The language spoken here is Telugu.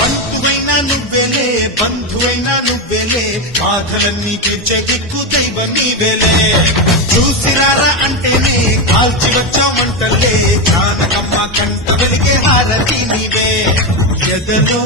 బంటువైనా నువ్వేలే బంధువైనా నువ్వేలే బాధలన్నీ తీర్చే దిక్కు దైవం నీవేలే చూసిరారా అంటేనే కాల్చి వచ్చామంటలే జానకమ్మ కంట వెలిగే హారతి నీవే ఎదలో